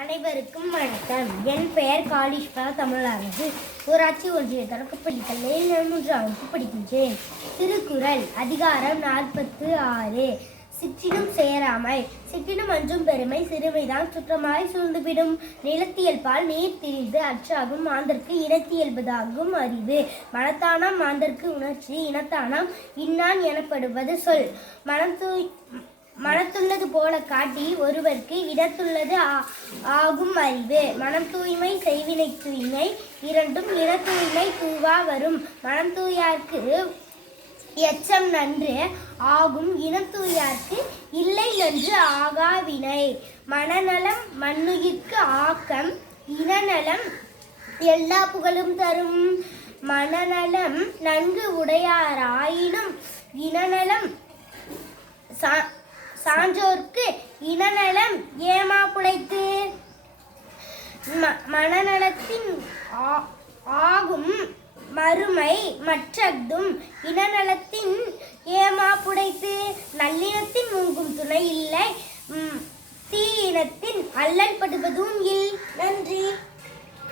அனைவருக்கும் வணக்கம். என் பெயர் காளீஸ்வரா தமிழரசு ஊராட்சி ஒன்றிய தொடக்கப்பள்ளி கல்லையில் மூன்றாம் படிக்கின்றேன். திருக்குறள் அதிகாரம் நாற்பத்து ஆறு. சிற்றினும் சேராமை சிற்றினும் அஞ்சும் பெருமை சிறுமைதான் சுற்றமாய் சூழ்ந்துவிடும். நிலத்தியல்பால் நீர் திரிந்து அற்றாகும் மாந்தர்க்கு இனத்தியல்பதாகும் அறிவு. மனத்தானாம் மாந்தர்க்கு உணர்ச்சி இனத்தானாம் இன்னான் எனப்படுவது சொல். மனத்து மனத்து போல காட்டி ஒருவருக்கு இடத்துள்ளது ஆ- ஆகும் அறிவு. மனம் தூய்மை செய்வினை தூய்மை இரண்டும் இன தூய்மை தூவா வரும். மனம் தூயார்க்கு எச்சம் நன்று ஆகும். இனம் தூயார்க்கு இல்லை நன்று ஆகாவினை. மனநலம் மண்ணுயிர்க்கு ஆக்கம். இனநலம் எல்லா புகழும் தரும். மனநலம் நன்கு உடையாராயினும் இனநலம் சா- சான்றோர்க்கு இனநலம் ஏமா புழைத்து? மனநலத்தின் ஆ- ஆகும் மறுமை மற்றதும் இனநலத்தின் ஏமா புடைத்து? நல்லினத்தின் மூங்கும் துணை இல்லை. தீ தீயினத்தின் அல்லல் படுவதும் இல்லை